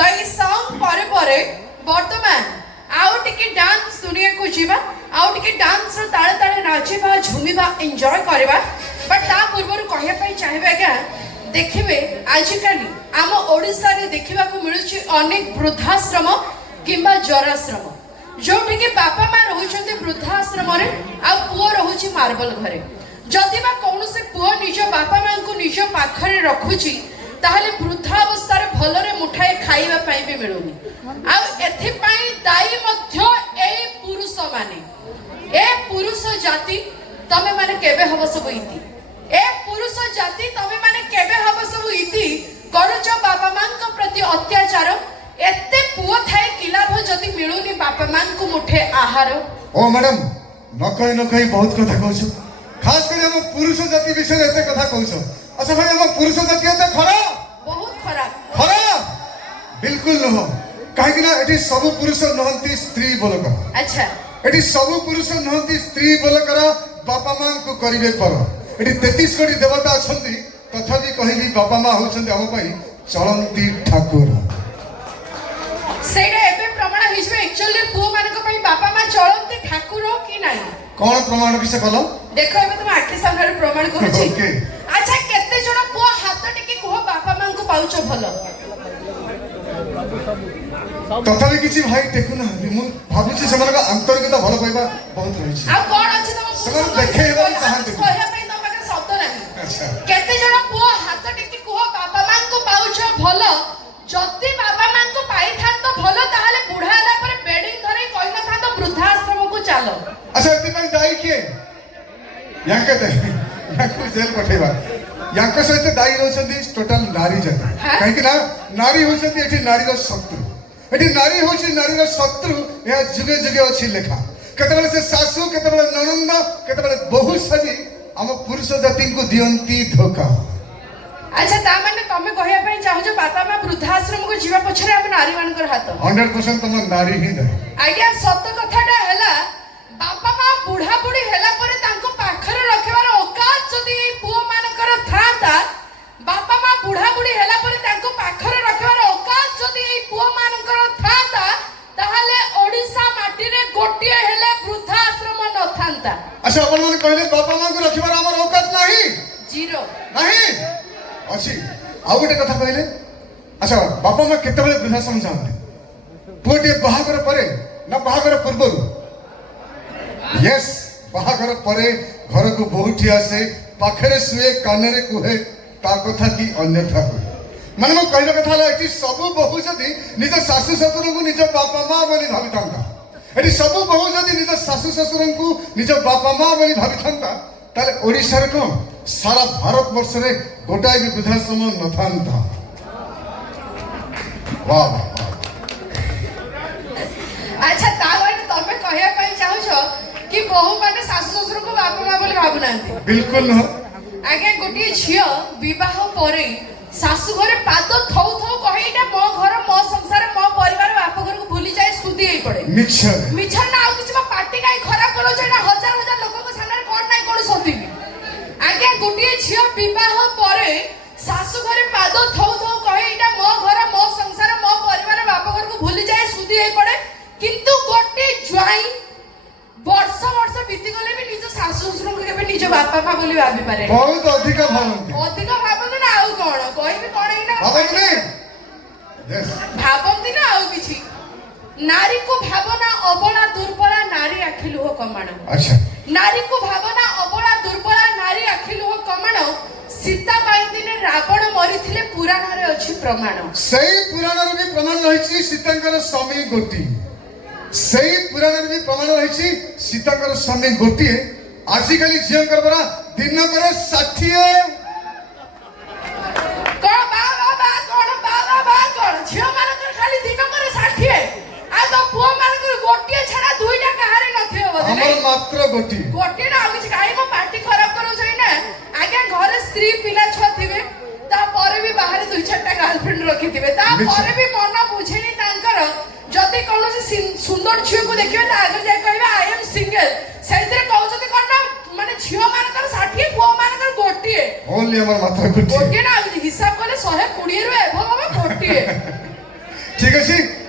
तो ये सॉन्ग परे परे वर्तमान आउ टिके डांस दुनिया को जीवा आउ टिके डांस रो ताळे ताळे नाचिबा झुमिबा एन्जॉय करबा बट ता पूर्वरु कहया पई चाहेबे आज्ञा देखिबे आजिकाली आम ओडिसा रे देखिबा को मिलुची अनेक वृद्धाश्रम किंबा जराश्रम जोटी के बापा मां रहुचंते वृद्धाश्रम रे आ पुओ रहुची मार्बल घरे जदि बा कोनोसे पुओ निज बापा मां को निज पाखरे रखुची ताहले वृद्धावस्था रे भलरे मुठाए खाइबा पई भी मिलुनी आ एथि पई दाई मध्य ए पुरुष माने ए पुरुष जाति तमे माने केबे हबो सब इति ए पुरुष जाति तमे माने केबे हबो सब इति करछ बापा मां को प्रति अत्याचार एते पुओ थाए किलाभ जदि मिलुनी बापा मां को मुठे आहार ओ मैडम न कहि बहुत कथा कहछु खास कर हम पुरुष जाति विषय एते कथा कहछु अच्छा भाई हम पुरुष जाति एते खराब बहुत खराब खराब बिल्कुल न काहे कि ना एठी सब पुरुष नहंती स्त्री बोलकर अच्छा एठी सब पुरुष नहंती स्त्री बोलकर बापा मां को करिवे पर एठी 33 कोटी देवता अछंती तथापि कहिली बापा मां होछंती हम पई चलंती ठाकुर सेडे एबे प्रमाण हिजबे एक्चुअली पुओ मानक पई बापा मां चलंती ठाकुर कि नाही कोन प्रमाण किसे कलो देखो एबे तुम आखि सामने प्रमाण करूची ओके अच्छा केते जण पुओ हाथ टिके कहो बापा मां को पाउचो भलो तथापि किछि भाई देखु ना मु भाबुछि समन का आंतरिकता भलो कहबा बहुत रहिछि आ कोन अछि तम समन देखेबा चाहते कहया पई तम पाखे शब्द नाही अच्छा केते जण पुओ हाथ टिके कहो बापा मां को पाउचो भलो जति बापा मां को पाई थान तो भलो ताहाले बुढा हला पर बेडिंग धरे कहि न थान तो वृद्धाश्रम को चालो अच्छा एते पई दाई के याके दे याको जेल पठेबा याको सहित दाई रहछंती टोटल नारी जाति काहे कि ना नारी होछंती एठी नारी रो शत्रु एठी नारी होछि नारी रो शत्रु या जुगे जुगे अछि लेखा केतबेले से सासु केतबेले ननंद केतबेले बहु सजी हम पुरुष जाति को दियंती धोखा अच्छा ता माने तमे कहया पई चाहो जो बापा मां वृद्धाश्रम को जीवा पछरे हम नारी मानकर हाथ 100% तुम नारी ही दे आज्ञा सत्य कथाटा हैला बापा मां बुढ़ा बुढ़ी हैला परे तांको पाखरे रखिबार औकात जदी पुओ मानकर थाता बापा मां बुढ़ा बुढ़ी हैला परे तांको पाखरे रखिबार औकात जदी पुओ मानकर थाता ताहाले ओडिसा माटी रे गोटिए हेले वृद्धाश्रम न थांता अच्छा अपन मन कहले बापा मां को रखिबार हमर औकात नाही जीरो नहीं अछि आ गोटे कथा कहले अच्छा बापा मां केतबेले वृद्धाश्रम जाते पुओटे बाहागर परे ना बाहागर पूर्वरु यस बाहागर परे घर को बहुठी आसे पाखरे सुए कानरे कुहे ता कथा की अन्यथा होय माने मो कहले कथा ला एठी सब बहु जदी निज सासु ससुर को निज बापा मां बोली भाबितांता एठी सब बहु जदी निज सासु ससुर को निज बापा मां बोली भाबितांता ताले ओडिसा रे कोन सारा भारत वर्ष रे गोटाय भी वृद्धाश्रम न थांता वाह अच्छा तावाने तमे कहया पई चाहो छ कि बहु माने सासु ससुर को बापा मां बोली भाबु नांती बिल्कुल न आगे गोटी झियो विवाह परे सासु घरे पाद थौ थौ कहि एटा मो घर मो संसार मो परिवार बाप घर को भूली जाय सुदी हेई पड़े मिछर ना आउ किछ पार्टी काई खराब करो छै ना हजार हजार लोक को सामने कोन नाही कोन सोतीबी आगे गोटी झियो विवाह परे सासु घरे पाद थौ थौ कहि एटा मो घर मो संसार मो परिवार बाप घर को भूली जाय सुदी हेई पड़े किंतु गोटी ज्वाई वर्ष वर्ष बीती गले भी निज सासु ससुर को केबे निज बापा मां बोली भाबी पारे बहुत अधिक भावंती ना आउ कोन कहबी कोन एना भावंती यस भाबंती ना आउ किछि नारी को भावना अबला दुर्बला नारी आखिलु हो कमाण अच्छा नारी को भावना अबला दुर्बला नारी आखिलु हो कमाण सीता बाई दिने रावण मरिथिले पुराण रे अछि प्रमाण सही पुराण रे भी प्रमाण रहिछि सीतांकर स्वामी गोटी सही पुराण रे भी प्रमाण रहिछि सीतांकर स्वामी गोटी आजिकली झियन करबरा दिन करे 60 झियो मानकर खाली दिन करे 60 आ तो पुओ मानकर गोटिए छडा दुईटा कहारी नथियो बदले हमर मात्र गोटी ना आउ काई मो पार्टी खराब करू छै ना आगे घरे स्त्री पिला छ थिबे ता परे भी बाहर दुई छटा गर्लफ्रेंड रखि थिबे ता परे भी मन बुझेनी तांकर जदी कोनो से सुंदर झियो को देखियो ता आगे जाय कहबा आई एम सिंगल सेइते कहउ जदी करना माने झियो मानकर 60 पुओ मानकर गोटिए ओनली हमर मात्र गोटी ना हिसाब कले 120 रु एभो बाबा गोटिए ଠିକ ଅଛି